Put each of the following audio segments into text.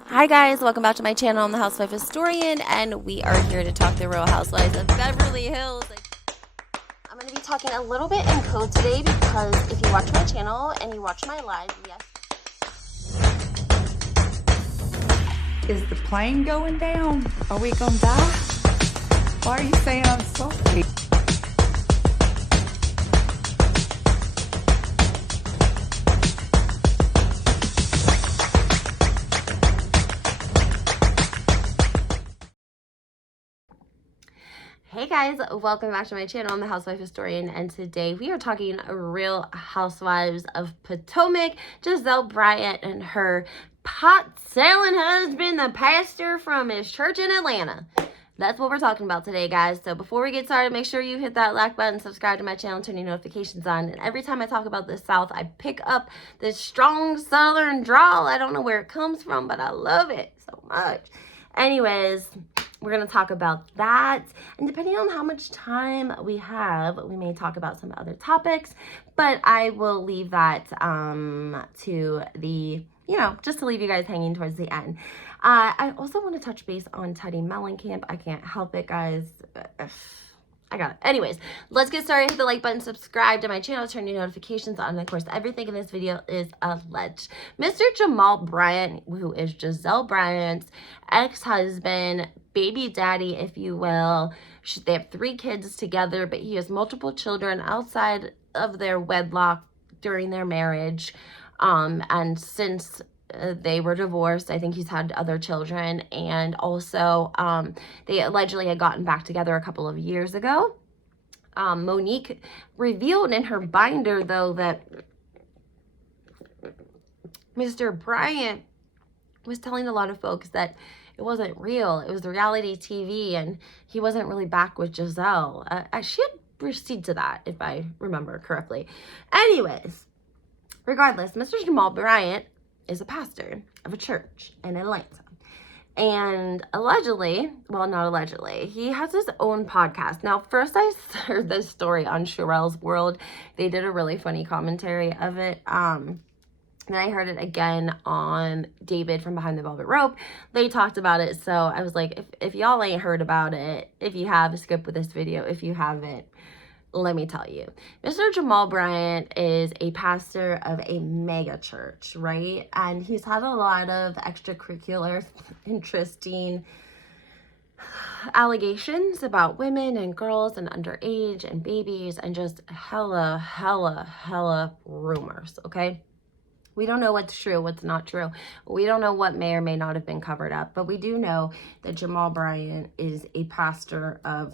Hi guys, welcome back to my channel. I'm the Housewife Historian, and we are here to talk the Real Housewives of Beverly Hills. I'm going to be talking a little bit in code today because if you watch my channel and you watch my live, yes. Is the plane going down? Are we gonna die? Why are you saying I'm salty? Hey guys, welcome back to my channel. I'm the Housewife Historian, and today we are talking Real Housewives of Potomac, Gisele Bryant and her pot-selling husband, the pastor from his church in Atlanta. That's what we're talking about today, guys. So before we get started, make sure you hit that like button, subscribe to my channel, turn your notifications on. And every time I talk about the South, I pick up this strong Southern drawl. I don't know where it comes from, but I love it so much. Anyways, we're going to talk about that. And depending on how much time we have, we may talk about some other topics. But I will leave that to the, just to leave you guys hanging towards the end. I also want to touch base on Teddy Mellencamp. I can't help it, guys. I got it. Anyways, let's get started. Hit the like button, subscribe to my channel, turn your notifications on. And of course, everything in this video is alleged. Mr. Jamal Bryant, who is Gisele Bryant's ex-husband, baby daddy, if you will. They have 3 kids together, but he has multiple children outside of their wedlock during their marriage. And since they were divorced, I think he's had other children, and also they allegedly had gotten back together a couple of years ago. Monique revealed in her binder, though, that Mr. Bryant was telling a lot of folks that it wasn't real. It was reality TV, and he wasn't really back with Gisele. She had receipts to that, if I remember correctly. Anyways, regardless, Mr. Jamal Bryant is a pastor of a church in Atlanta. And allegedly, well, not allegedly, he has his own podcast. Now, first I heard this story on Sherelle's World. They did a really funny commentary of it. And I heard it again on David from Behind the Velvet Rope. They talked about it. So I was like, if y'all ain't heard about it, if you have, skip with this video. If you haven't, let me tell you, Mr. Jamal Bryant is a pastor of a mega church, right? And he's had a lot of extracurricular, interesting allegations about women and girls and underage and babies and just hella rumors, okay? We don't know what's true, what's not true. We don't know what may or may not have been covered up, but we do know that Jamal Bryant is a pastor of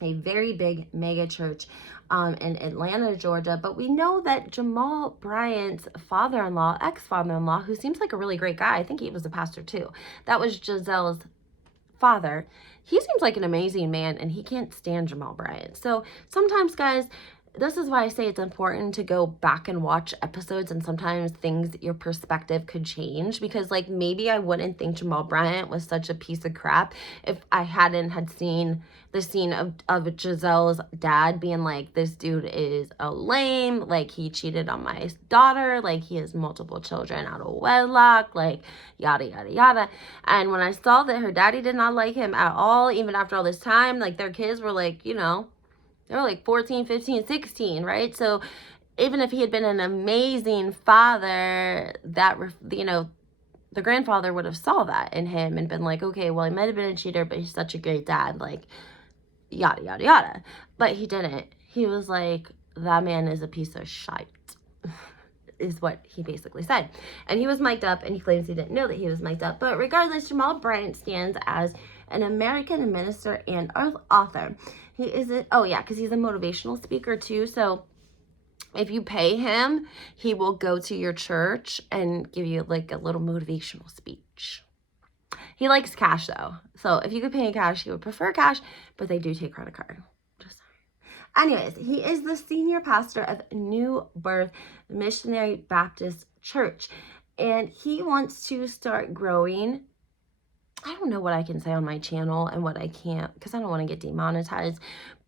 a very big mega church in Atlanta, Georgia. But we know that Jamal Bryant's father-in-law, ex-father-in-law, who seems like a really great guy, I think he was a pastor too, that was Gisele's father. He seems like an amazing man, and he can't stand Jamal Bryant. So sometimes, guys, this is why I say it's important to go back and watch episodes, and sometimes your perspective could change, because like maybe I wouldn't think Jamal Bryant was such a piece of crap if I hadn't had seen the scene of Gisele's dad being like, this dude is a lame, like he cheated on my daughter, like he has multiple children out of wedlock, like yada yada yada. And when I saw that her daddy did not like him at all, even after all this time, like their kids were like, they were like 14, 15, 16, right? So even if he had been an amazing father, that, the grandfather would have saw that in him and been like, okay, well, he might have been a cheater, but he's such a great dad, like, yada, yada, yada. But he didn't. He was like, that man is a piece of shite, is what he basically said. And he was mic'd up, and he claims he didn't know that he was mic'd up. But regardless, Jamal Bryant stands as an American minister and author. He is because he's a motivational speaker too. So if you pay him, he will go to your church and give you like a little motivational speech. He likes cash though. So if you could pay in cash, he would prefer cash, but they do take credit card. Just sorry. Anyways, he is the senior pastor of New Birth Missionary Baptist Church, and he wants to start growing. I don't know what I can say on my channel and what I can't, because I don't want to get demonetized,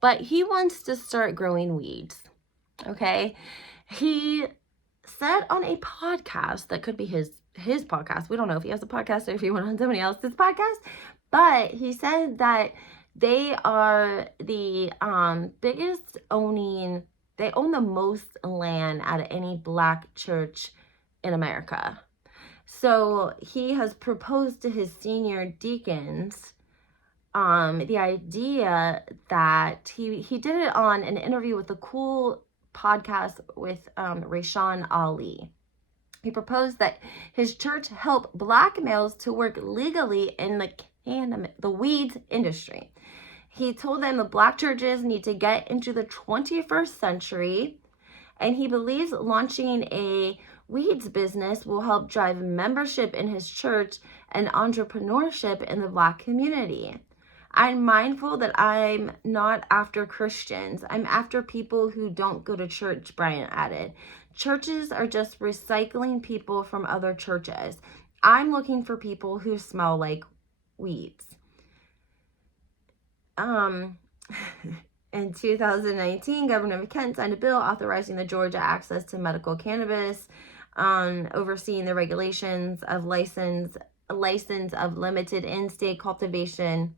but he wants to start growing weeds, okay? He said on a podcast that could be his his podcast. We don't know if he has a podcast or if he went on somebody else's podcast, but he said that they are the biggest they own the most land out of any black church in America. So he has proposed to his senior deacons the idea that he did it on an interview with a cool podcast with Rashawn Ali. He proposed that his church help black males to work legally in the weeds industry. He told them the black churches need to get into the 21st century, and he believes launching a weeds business will help drive membership in his church and entrepreneurship in the black community. I'm mindful that I'm not after Christians. I'm after people who don't go to church, Bryant added. Churches are just recycling people from other churches. I'm looking for people who smell like weeds. In 2019, Governor Kent signed a bill authorizing the Georgia access to medical cannabis, overseeing the regulations of license of limited in-state cultivation,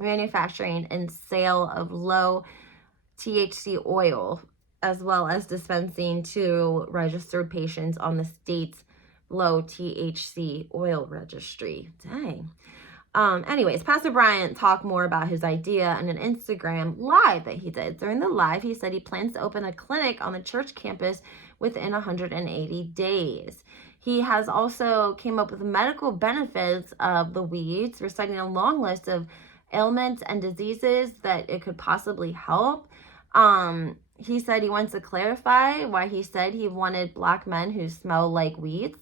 manufacturing, and sale of low THC oil, as well as dispensing to registered patients on the state's low THC oil registry. Dang. Anyways, Pastor Bryant talked more about his idea on an Instagram live that he did. During the live, he said he plans to open a clinic on the church campus within 180 days. He has also came up with medical benefits of the weeds, reciting a long list of ailments and diseases that it could possibly help. He said he wants to clarify why he said he wanted black men who smell like weeds.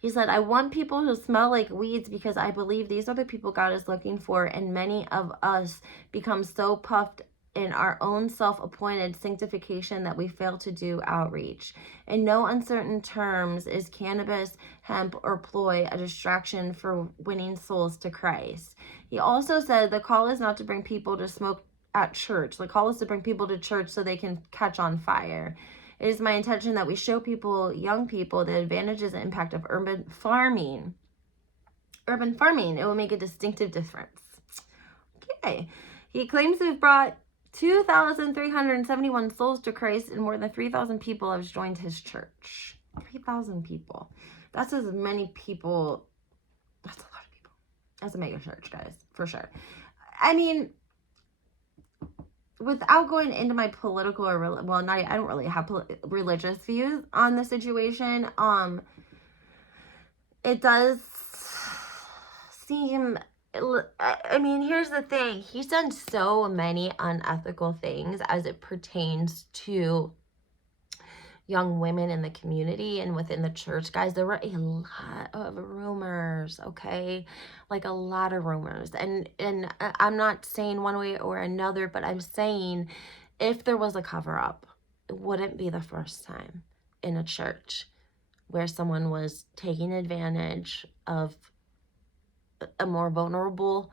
He said, I want people who smell like weeds because I believe these are the people God is looking for, and many of us become so puffed in our own self-appointed sanctification that we fail to do outreach. In no uncertain terms is cannabis, hemp, or ploy a distraction for winning souls to Christ. He also said the call is not to bring people to smoke at church. The call is to bring people to church so they can catch on fire. It is my intention that we show people, young people, the advantages and impact of urban farming. Urban farming, it will make a distinctive difference. Okay. He claims to have brought 2,371 souls to Christ, and more than 3,000 people have joined his church. 3,000 people. That's as many people. That's a lot of people. That's a mega church, guys, for sure. I mean, without going into my political or I don't really have religious views on the situation. It does seem. I mean, here's the thing. He's done so many unethical things as it pertains to young women in the community and within the church. Guys, there were a lot of rumors, okay? Like a lot of rumors. And I'm not saying one way or another, but I'm saying if there was a cover-up, it wouldn't be the first time in a church where someone was taking advantage of a more vulnerable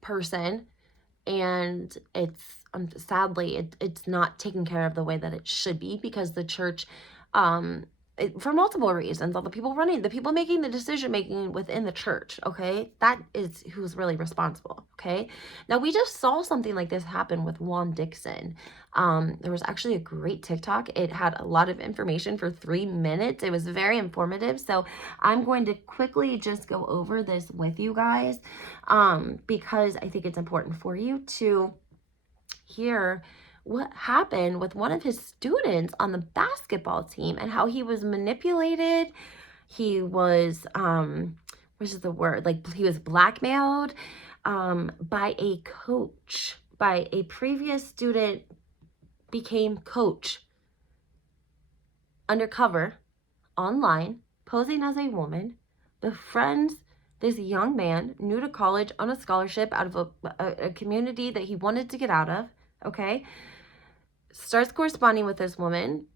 person, and it's sadly it's not taken care of the way that it should be, because the church for multiple reasons, all the people making the decision making within the church, okay, that is who's really responsible. Okay, now we just saw something like this happen with Juan Dixon. There was actually a great TikTok. It had a lot of information for 3 minutes. It was very informative, so I'm going to quickly just go over this with you guys, because I think it's important for you to hear what happened with one of his students on the basketball team and how he was manipulated. He was which is the word, like he was blackmailed by a coach, by a previous student, became coach undercover online, posing as a woman, befriends this young man new to college on a scholarship out of a community that he wanted to get out of. Okay, starts corresponding with this woman,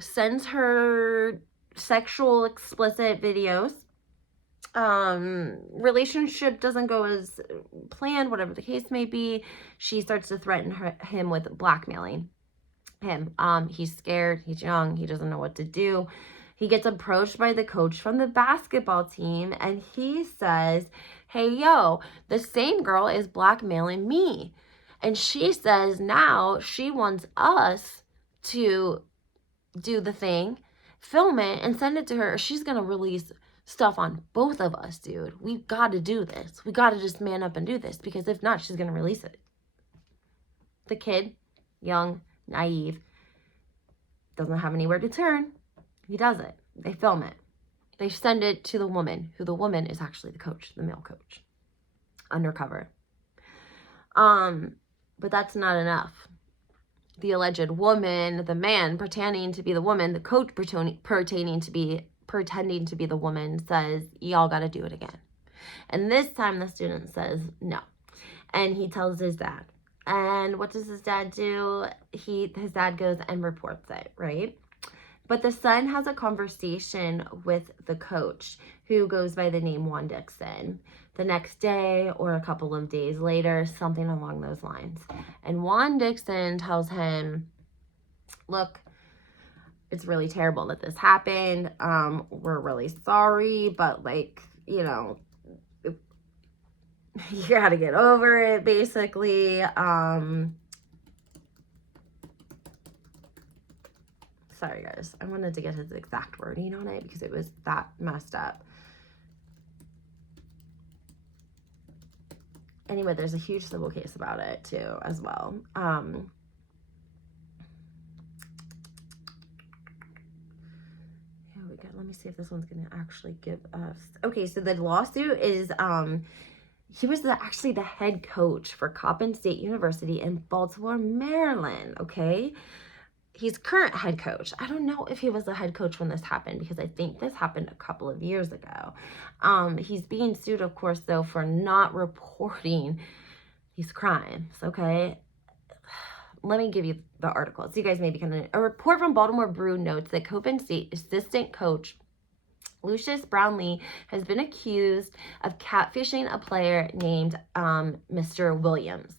sends her sexual explicit videos. Relationship doesn't go as planned, whatever the case may be. She starts to threaten him with blackmailing him. He's scared, he's young, he doesn't know what to do. He gets approached by the coach from the basketball team, and he says, hey, yo, the same girl is blackmailing me. And she says now she wants us to do the thing, film it, and send it to her. She's going to release stuff on both of us, dude. We've got to do this. We got to just man up and do this, because if not, she's going to release it. The kid, young, naive, doesn't have anywhere to turn. He does it. They film it. They send it to the woman, who the woman is actually the coach, the male coach, undercover. But that's not enough. The alleged woman, the man pretending to be the woman, the coach pretending to be the woman, says, y'all got to do it again. And this time the student says no. And he tells his dad. And what does his dad do? His dad goes and reports it, right? But the son has a conversation with the coach, who goes by the name Juan Dixon, the next day or a couple of days later, something along those lines. And Juan Dixon tells him, look, it's really terrible that this happened. We're really sorry, but like, you know, you gotta get over it, basically. Sorry, guys. I wanted to get his exact wording on it because it was that messed up. Anyway, there's a huge civil case about it, too, as well. Here we go. Let me see if this one's going to actually give us... Okay, so the lawsuit is... He was actually the head coach for Coppin State University in Baltimore, Maryland, okay? He's current head coach. I don't know if he was the head coach when this happened, because I think this happened a couple of years ago. He's being sued, of course, though, for not reporting these crimes, okay? Let me give you the article so you guys maybe can... A report from Baltimore Brew notes that Coppin State assistant coach Lucius Brownlee has been accused of catfishing a player named Mr. Williams.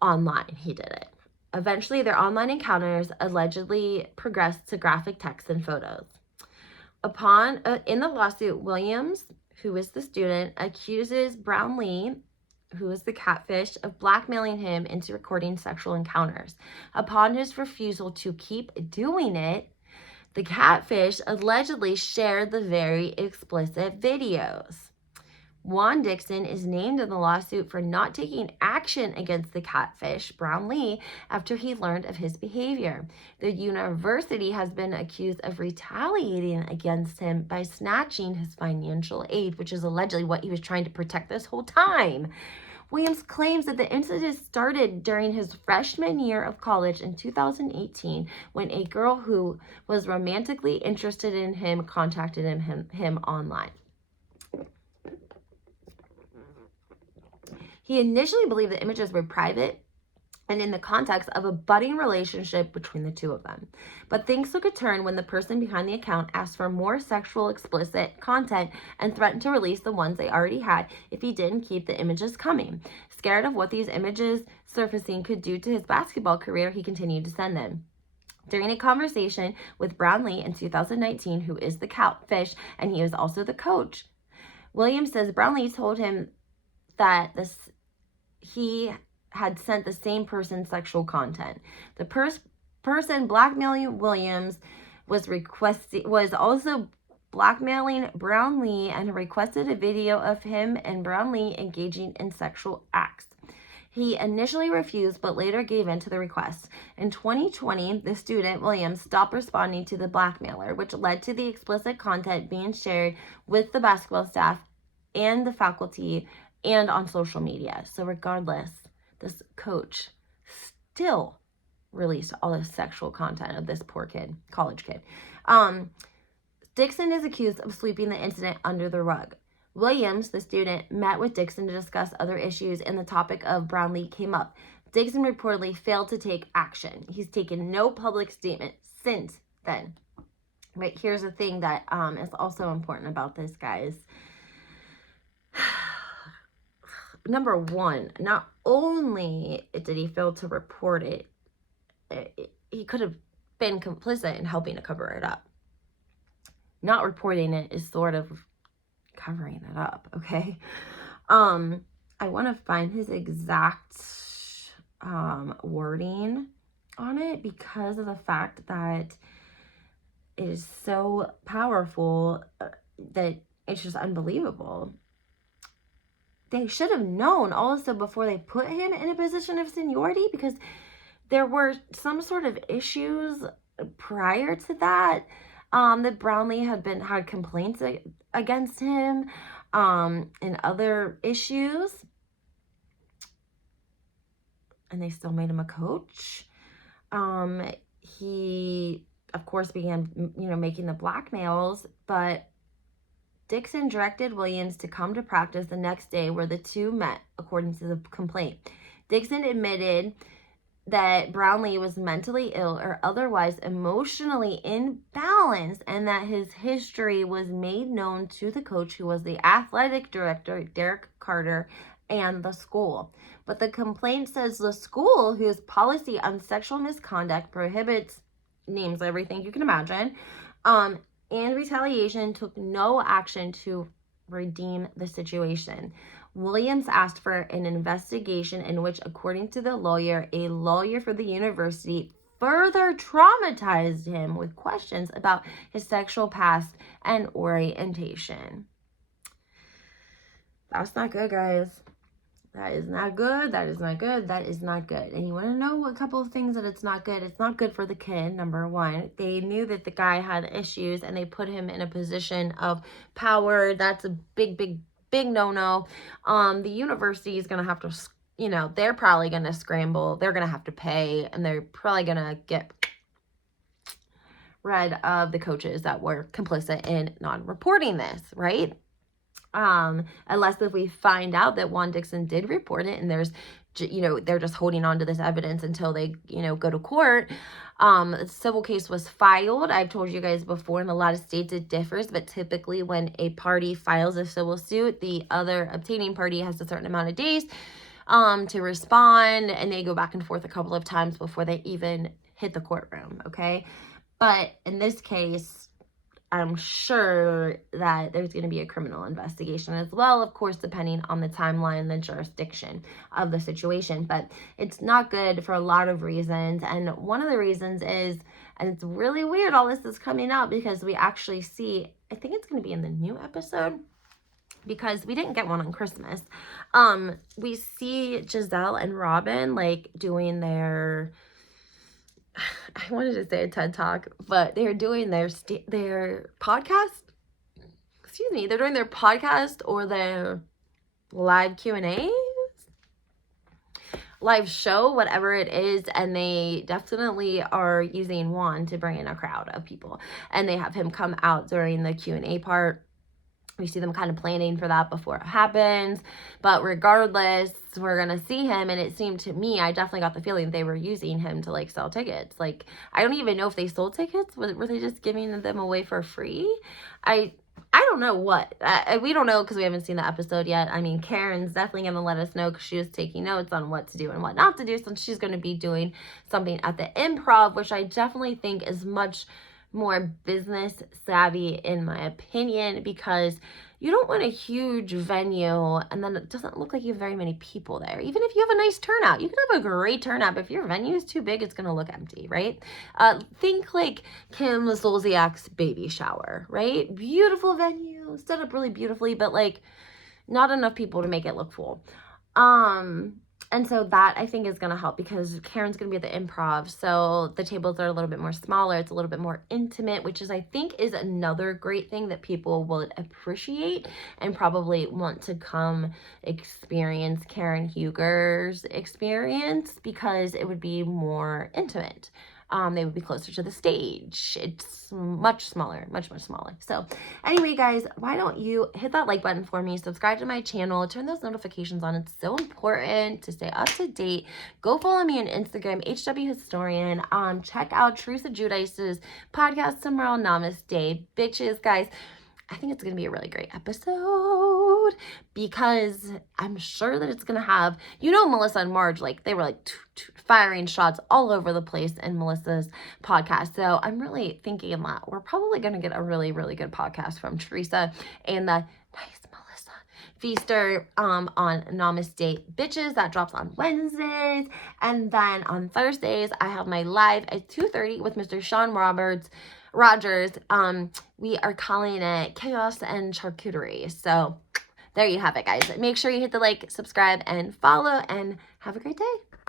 Online, he did it. Eventually, their online encounters allegedly progressed to graphic text and photos. In the lawsuit, Williams, who is the student, accuses Brownlee, who is the catfish, of blackmailing him into recording sexual encounters. Upon his refusal to keep doing it, the catfish allegedly shared the very explicit videos. Juan Dixon is named in the lawsuit for not taking action against the catfish, Brownlee, after he learned of his behavior. The university has been accused of retaliating against him by snatching his financial aid, which is allegedly what he was trying to protect this whole time. Williams claims that the incident started during his freshman year of college in 2018, when a girl who was romantically interested in him contacted him online. He initially believed the images were private and in the context of a budding relationship between the two of them. But things took a turn when the person behind the account asked for more sexual explicit content and threatened to release the ones they already had if he didn't keep the images coming. Scared of what these images surfacing could do to his basketball career, he continued to send them. During a conversation with Brownlee in 2019, who is the catfish and he is also the coach, Williams says Brownlee told him that he had sent the same person sexual content. The person blackmailing Williams was also blackmailing Brownlee and requested a video of him and Brownlee engaging in sexual acts. He initially refused, but later gave in to the request. In 2020, the student, Williams, stopped responding to the blackmailer, which led to the explicit content being shared with the basketball staff and the faculty and on social media. So regardless, this coach still released all this sexual content of this poor kid, college kid. Dixon is accused of sweeping the incident under the rug. Williams, the student, met with Dixon to discuss other issues, and the topic of Brownlee came up. Dixon reportedly failed to take action. He's taken no public statement since then. But here's the thing that is also important about this, guys. Number one, not only did he fail to report it, he could have been complicit in helping to cover it up. not reporting it is sort of covering it up, okay? I want to find his exact wording on it because of the fact that it is so powerful that it's just unbelievable. They should have known also before they put him in a position of seniority, because there were some sort of issues prior to that, that Brownlee had complaints against him, and other issues, and they still made him a coach. He, of course, began, making the blackmails, but Dixon directed Williams to come to practice the next day where the two met, according to the complaint. Dixon admitted that Brownlee was mentally ill or otherwise emotionally imbalanced, and that his history was made known to the coach, who was the athletic director, Derek Carter, and the school. But the complaint says the school, whose policy on sexual misconduct prohibits, names everything you can imagine, and retaliation, took no action to redeem the situation. Williams asked for an investigation in which, according to the lawyer, a lawyer for the university further traumatized him with questions about his sexual past and orientation. That's not good, guys. That is not good. That is not good. That is not good. And you want to know a couple of things that it's not good? It's not good for the kid, number one. They knew that the guy had issues and they put him in a position of power. That's a big, big, big no-no. The university is going to have to, they're probably going to scramble. They're going to have to pay, and they're probably going to get rid of the coaches that were complicit in non-reporting this, right? Unless if we find out that Juan Dixon did report it, and there's, they're just holding on to this evidence until they, go to court. A civil case was filed. I've told you guys before, in a lot of states it differs, but typically when a party files a civil suit, the other obtaining party has a certain amount of days to respond, and they go back and forth a couple of times before they even hit the courtroom, okay? But in this case, I'm sure that there's going to be a criminal investigation as well, of course, depending on the timeline and the jurisdiction of the situation. But it's not good for a lot of reasons. And one of the reasons is, and it's really weird, all this is coming out because we actually see, I think it's going to be in the new episode, because we didn't get one on Christmas. We see Gisele and Robin doing their, I wanted to say a TED Talk, but they're doing their podcast. Excuse me. They're doing their podcast or their live Q&A, live show, whatever it is. And they definitely are using Juan to bring in a crowd of people. And they have him come out during the Q&A part. We see them kind of planning for that before it happens. But regardless, we're going to see him. And it seemed to me, I definitely got the feeling they were using him to sell tickets. I don't even know if they sold tickets. Were they just giving them away for free? I don't know what. We don't know because we haven't seen the episode yet. I mean, Karen's definitely going to let us know because she was taking notes on what to do and what not to do, since she's going to be doing something at the Improv, which I definitely think is much more business savvy, in my opinion, because you don't want a huge venue and then it doesn't look like you have very many people there. Even if you have a nice turnout, you can have a great turnout, but if your venue is too big, it's going to look empty, right? Think Kim Zolciak's baby shower, right? Beautiful venue, set up really beautifully, but not enough people to make it look full. And so that, I think, is going to help because Karen's going to be at the Improv. So the tables are a little bit more smaller. It's a little bit more intimate, which I think is another great thing that people will appreciate and probably want to come experience Karen Huger's experience, because it would be more intimate. They would be closer to the stage. It's much smaller, much smaller. So anyway, guys, why don't you hit that like button for me, subscribe to my channel, turn those notifications on. It's so important to stay up to date. Go follow me on Instagram, HW Historian. Check out Truth of Judice's podcast tomorrow. Namaste, bitches, guys. I think it's going to be a really great episode. because I'm sure that it's going to have, Melissa and Marge, like they were like firing shots all over the place in Melissa's podcast. So I'm really thinking that we're probably going to get a really, really good podcast from Teresa and the nice Melissa Feaster on Namaste Bitches. That drops on Wednesdays. And then on Thursdays, I have my live at 2:30 with Mr. Sean Rogers. We are calling it Chaos and Charcuterie. So there you have it, guys. Make sure you hit the like, subscribe, and follow, and have a great day.